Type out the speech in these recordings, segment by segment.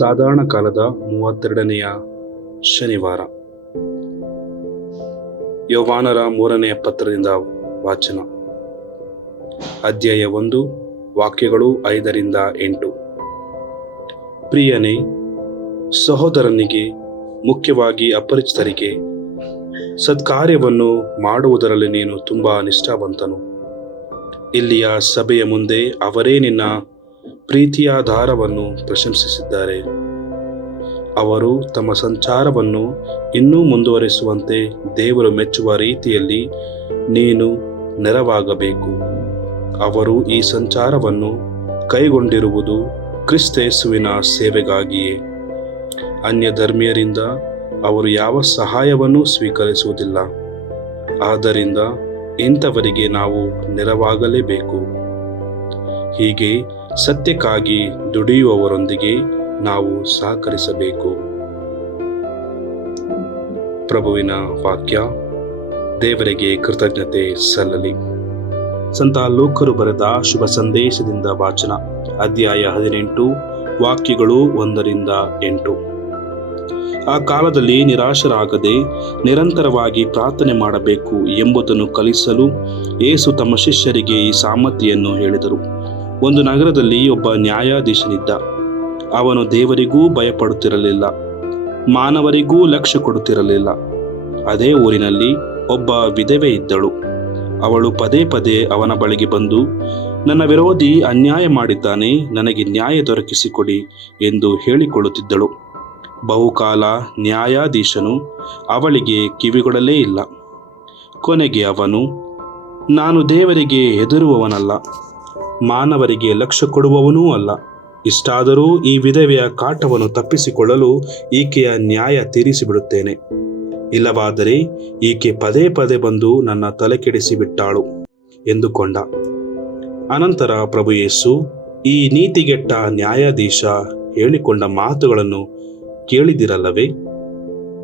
ಸಾಧಾರಣ ಕಾಲದ 32ನೆಯ ಶನಿವಾರ. ಯೋಹಾನರ 3ನೇ ಪತ್ರದಿಂದ ವಾಚನ. ಅಧ್ಯಾಯ 1, ವಾಕ್ಯಗಳು 5-8. ಪ್ರಿಯನೇ, ಸಹೋದರನಿಗೆ, ಮುಖ್ಯವಾಗಿ ಅಪರಿಚಿತರಿಗೆ ಸತ್ಕಾರ್ಯವನ್ನು ಮಾಡುವುದರಲ್ಲಿ ನೀನು ತುಂಬಾ ನಿಷ್ಠಾವಂತನು. ಇಲ್ಲಿಯ ಸಭೆಯ ಮುಂದೆ ಅವರೇ ನಿನ್ನ ಪ್ರೀತಿಯಾಧಾರವನ್ನು ಪ್ರಶಂಸಿಸಿದ್ದಾರೆ. ಅವರು ತಮ್ಮ ಸಂಚಾರವನ್ನು ಇನ್ನೂ ಮುಂದುವರಿಸುವಂತೆ ದೇವರು ಮೆಚ್ಚುವ ರೀತಿಯಲ್ಲಿ ನೀನು ನೆರವಾಗಬೇಕು. ಅವರು ಈ ಸಂಚಾರವನ್ನು ಕೈಗೊಂಡಿರುವುದು ಕ್ರಿಸ್ತೇಸುವಿನ ಸೇವೆಗಾಗಿಯೇ. ಅನ್ಯ ಧರ್ಮೀಯರಿಂದ ಅವರು ಯಾವ ಸಹಾಯವನ್ನು ಸ್ವೀಕರಿಸುವುದಿಲ್ಲ. ಆದ್ದರಿಂದ ಇಂಥವರಿಗೆ ನಾವು ನೆರವಾಗಲೇಬೇಕು. ಹೀಗೆ ಸತ್ಯಕ್ಕಾಗಿ ದುಡಿಯುವವರೊಂದಿಗೆ ನಾವು ಸಹಕರಿಸಬೇಕು. ಪ್ರಭುವಿನ ವಾಕ್ಯ. ದೇವರಿಗೆ ಕೃತಜ್ಞತೆ ಸಲ್ಲಲಿ. ಸಂತ ಲೂಕರು ಬರೆದ ಶುಭ ಸಂದೇಶದಿಂದ ವಾಚನ. ಅಧ್ಯಾಯ 18, ವಾಕ್ಯಗಳು 1-8. ಆ ಕಾಲದಲ್ಲಿ ನಿರಾಶರಾಗದೆ ನಿರಂತರವಾಗಿ ಪ್ರಾರ್ಥನೆ ಮಾಡಬೇಕು ಎಂಬುದನ್ನು ಕಲಿಸಲು ಯೇಸು ತಮ್ಮ ಶಿಷ್ಯರಿಗೆ ಈ ಸಾಮರ್ಥ್ಯವನ್ನು ಹೇಳಿದರು. ಒಂದು ನಗರದಲ್ಲಿ ಒಬ್ಬ ನ್ಯಾಯಾಧೀಶನಿದ್ದ. ಅವನು ದೇವರಿಗೂ ಭಯಪಡುತ್ತಿರಲಿಲ್ಲ, ಮಾನವರಿಗೂ ಲಕ್ಷ್ಯ ಕೊಡುತ್ತಿರಲಿಲ್ಲ. ಅದೇ ಊರಿನಲ್ಲಿ ಒಬ್ಬ ವಿಧವೆ ಇದ್ದಳು. ಅವಳು ಪದೇ ಪದೇ ಅವನ ಬಳಿಗೆ ಬಂದು, ನನ್ನ ವಿರೋಧಿ ಅನ್ಯಾಯ ಮಾಡಿದ್ದಾನೆ, ನನಗೆ ನ್ಯಾಯ ದೊರಕಿಸಿಕೊಡಿ ಎಂದು ಹೇಳಿಕೊಳ್ಳುತ್ತಿದ್ದಳು. ಬಹುಕಾಲ ನ್ಯಾಯಾಧೀಶನು ಅವಳಿಗೆ ಕಿವಿಗೊಡಲೇ ಇಲ್ಲ. ಕೊನೆಗೆ ಅವನು, ನಾನು ದೇವರಿಗೆ ಹೆದರುವವನಲ್ಲ, ಮಾನವರಿಗೆ ಲಕ್ಷ್ಯ ಕೊಡುವವನೂ ಅಲ್ಲ. ಇಷ್ಟಾದರೂ ಈ ವಿಧವೆಯ ಕಾಟವನ್ನು ತಪ್ಪಿಸಿಕೊಳ್ಳಲು ಈಕೆಯ ನ್ಯಾಯ ತೀರಿಸಿಬಿಡುತ್ತೇನೆ. ಇಲ್ಲವಾದರೆ ಈಕೆ ಪದೇ ಪದೇ ಬಂದು ನನ್ನ ತಲೆ ಕೆಡಿಸಿಬಿಟ್ಟಾಳು ಎಂದುಕೊಂಡ. ಅನಂತರ ಪ್ರಭು ಯೇಸು ಈ ನೀತಿಗೆಟ್ಟ ನ್ಯಾಯಾಧೀಶ ಹೇಳಿಕೊಂಡ ಮಾತುಗಳನ್ನು ಕೇಳಿದಿರಲ್ಲವೇ?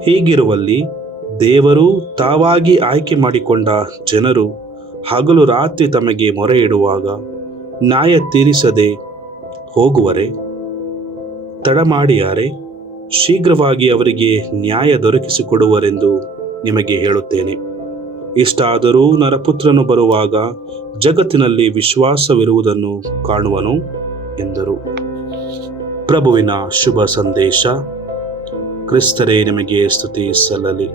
ಹೀಗಿರುವಲ್ಲಿ ದೇವರು ತಾವಾಗಿ ಆಯ್ಕೆ ಮಾಡಿಕೊಂಡ ಜನರು ಹಗಲು ರಾತ್ರಿ ತಮಗೆ ಮೊರೆ ಇಡುವಾಗ ನ್ಯಾಯ ತೀರಿಸದೆ ಹೋಗುವರೆ? ತಡಮಾಡಿಯಾರೆ? ಶೀಘ್ರವಾಗಿ ಅವರಿಗೆ ನ್ಯಾಯ ದೊರಕಿಸಿಕೊಡುವರೆಂದು ನಿಮಗೆ ಹೇಳುತ್ತೇನೆ. ಇಷ್ಟಾದರೂ ನರಪುತ್ರನು ಬರುವಾಗ ಜಗತ್ತಿನಲ್ಲಿ ವಿಶ್ವಾಸವಿರುವುದನ್ನು ಕಾಣುವನು ಎಂದರು. ಪ್ರಭುವಿನ ಶುಭ ಸಂದೇಶ. ಕ್ರಿಸ್ತರೇ ನಿಮಗೆ ಸ್ತುತಿ ಸಲ್ಲಲಿ.